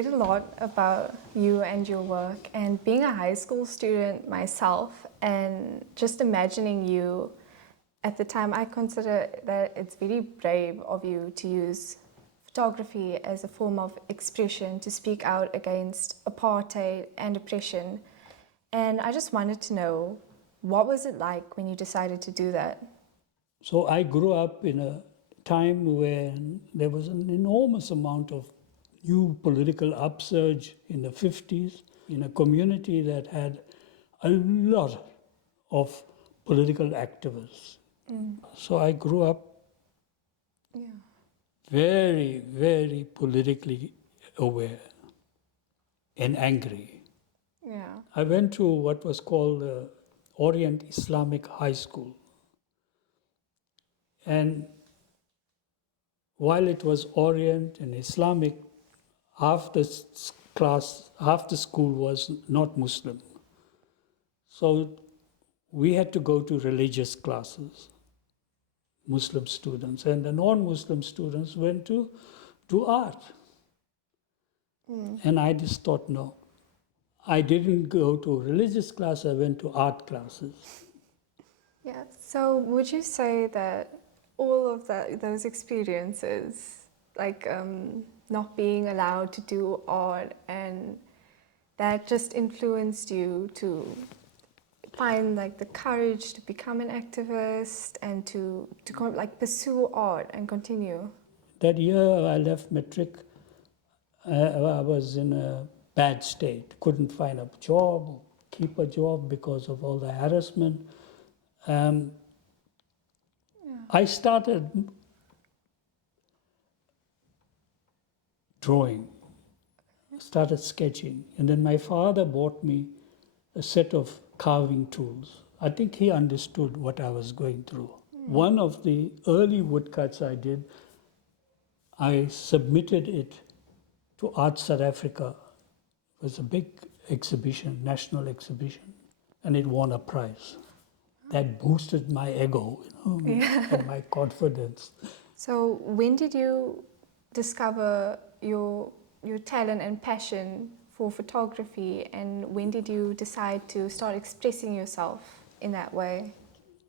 read a lot about you and your work, and being a high school student myself, and just imagining you at the time, I consider that it's very brave of you to use photography as a form of expression to speak out against apartheid and oppression. And I just wanted to know, what was it like when you decided to do that? So I grew up in a time when there was an enormous amount of new political upsurge in the 50s, in a community that had a lot of political activists. So I grew up Yeah. very, very politically aware and angry. Yeah. I went to what was called the Orient Islamic High School. And while it was Orient and Islamic, half the class, half the school was not Muslim. So we had to go to religious classes, Muslim students, and the non-Muslim students went to do art. And I just thought, no. I didn't go to religious class, I went to art classes. Yeah. So would you say that all of those experiences, like not being allowed to do art, and that just influenced you to find like the courage to become an activist and to like pursue art and continue? That year I left matric, I was in a bad state, couldn't find a job, or keep a job because of all the harassment. I started drawing, started sketching, and then my father bought me a set of carving tools. I think he understood what I was going through. One of the early woodcuts I did, I submitted it to Art South Africa. It was a big exhibition, national exhibition, and it won a prize. That boosted my ego, and my confidence. So when did you discover your talent and passion for photography, and when did you decide to start expressing yourself in that way?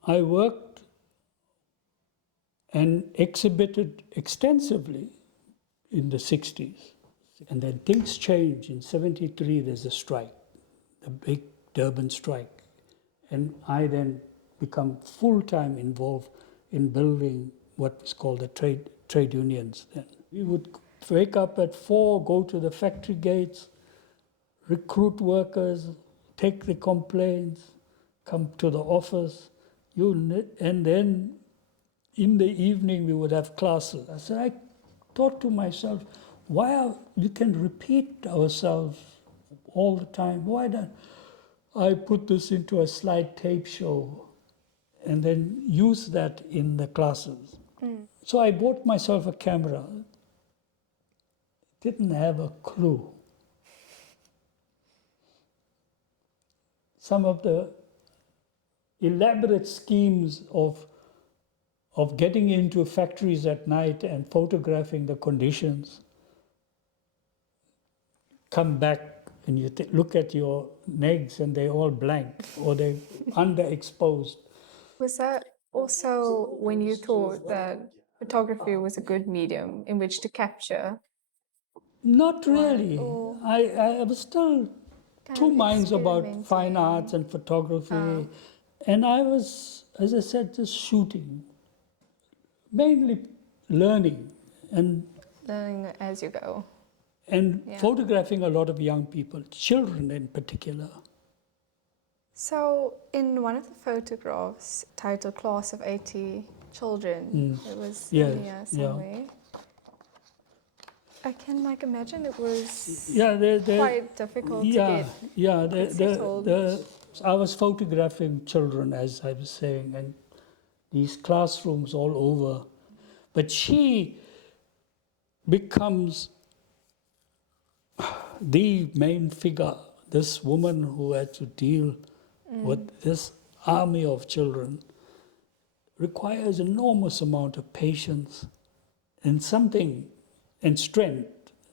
I worked and exhibited extensively in the 60s. And then things changed. In 73, there's a strike, the big Durban strike. And I then become full-time involved in building what was called the trade unions then. We would wake up at 4, go to the factory gates, recruit workers, take the complaints, come to the office, and then in the evening we would have classes. I thought to myself, we can repeat ourselves all the time? Why don't I put this into a slide tape show and then use that in the classes? So I bought myself a camera. Didn't have a clue. Some of the elaborate schemes of getting into factories at night and photographing the conditions, come back and you look at your legs and they're all blank or they're underexposed. Was that also when you thought that photography was a good medium in which to capture? Not really. Or I was still kind two of minds about fine experimenting? arts and photography. And I was, as I said, just shooting, mainly learning and Learning as you go. Yeah. photographing a lot of young people, children in particular. So in one of the photographs titled Class of 80 Children, it was Yes, in here somewhere. I can imagine it was quite difficult to get settled. I was photographing children, as I was saying, and these classrooms all over. But she becomes the main figure, this woman who had to deal with this army of children, requires enormous amount of patience and strength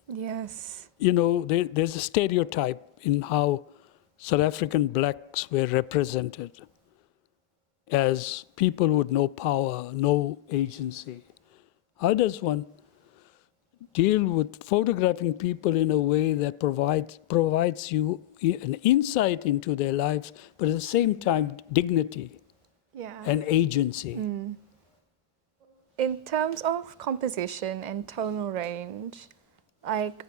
Yes. You know, there's a stereotype in how South African blacks were represented as people with no power, no agency. How does one deal with photographing people in a way that provides you an insight into their lives, but at the same time, dignity Yeah. and agency? In terms of composition and tonal range, like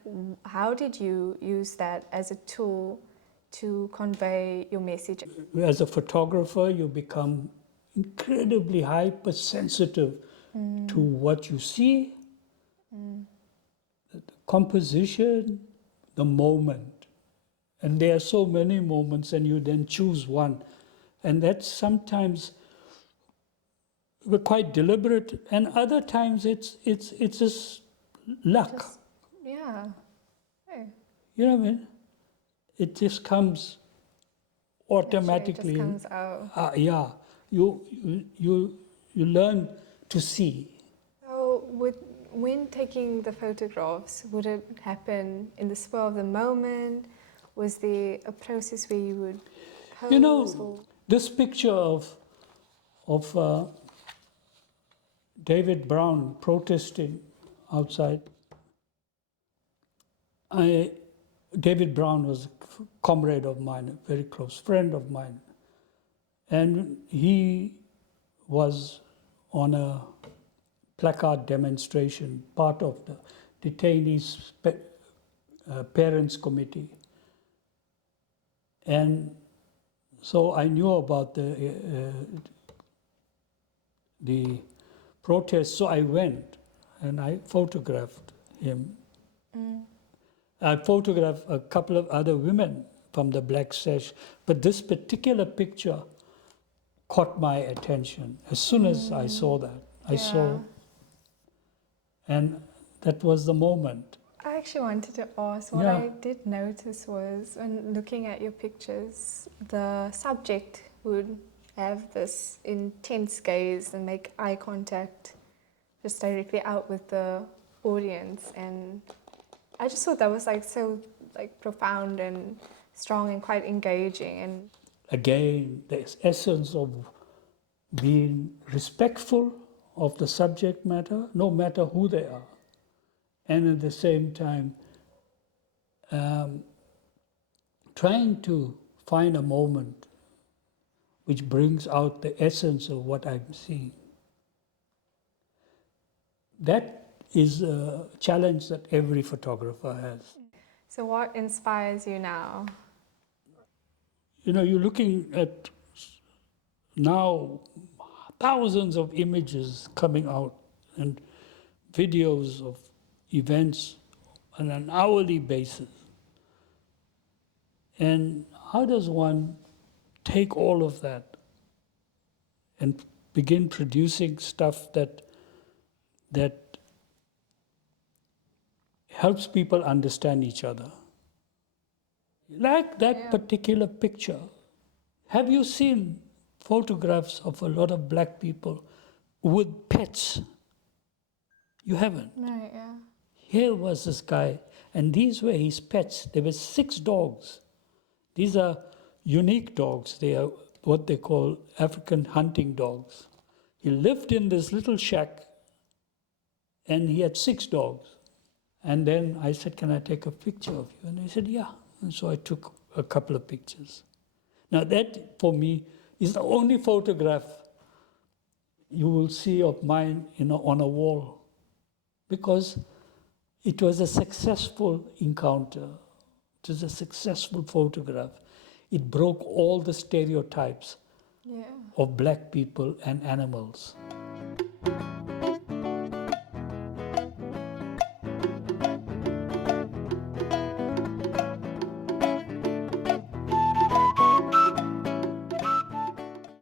how did you use that as a tool to convey your message? As a photographer, you become incredibly hypersensitive to what you see, the composition, the moment. And there are so many moments, and you then choose one. And that's sometimes quite deliberate, and other times it's just luck. Just, yeah. Hey, You know what I mean? It just comes automatically. it just comes out. Yeah, you, you learn to see. So, when taking the photographs, would it happen in the spur of the moment? Was there a process where you would pose? You know, this picture of David Brown protesting outside. David Brown was a comrade of mine, a very close friend of mine, and he was on a placard demonstration, part of the detainees' parents' committee. And so I knew about the protest, so I went and I photographed him. I photographed a couple of other women from the Black Sesh, but this particular picture caught my attention. As soon as I saw that, I saw, and that was the moment. I actually wanted to ask, what Yeah. I did notice was when looking at your pictures, the subject would have this intense gaze and make eye contact just directly out with the audience, and I just thought that was like so like profound and strong and quite engaging. And Again, the essence of being respectful of the subject matter, no matter who they are, and at the same time trying to find a moment which brings out the essence of what I'm seeing. That is a challenge that every photographer has. so, what inspires you now? You know, you're looking at now thousands of images coming out and videos of events on an hourly basis. And how does one take all of that and begin producing stuff that helps people understand each other? Like that particular picture. Have you seen photographs of a lot of black people with pets? You haven't. Right, yeah. Here was this guy, and these were his pets. There were 6 dogs. These are unique dogs. They are what they call African hunting dogs. He lived in this little shack, and he had 6 dogs. And then I said, "Can I take a picture of you?" And he said, "Yeah." And so I took a couple of pictures. Now that, for me, is the only photograph you will see of mine on a wall, because it was a successful encounter. It was a successful photograph. It broke all the stereotypes Yeah. of black people and animals.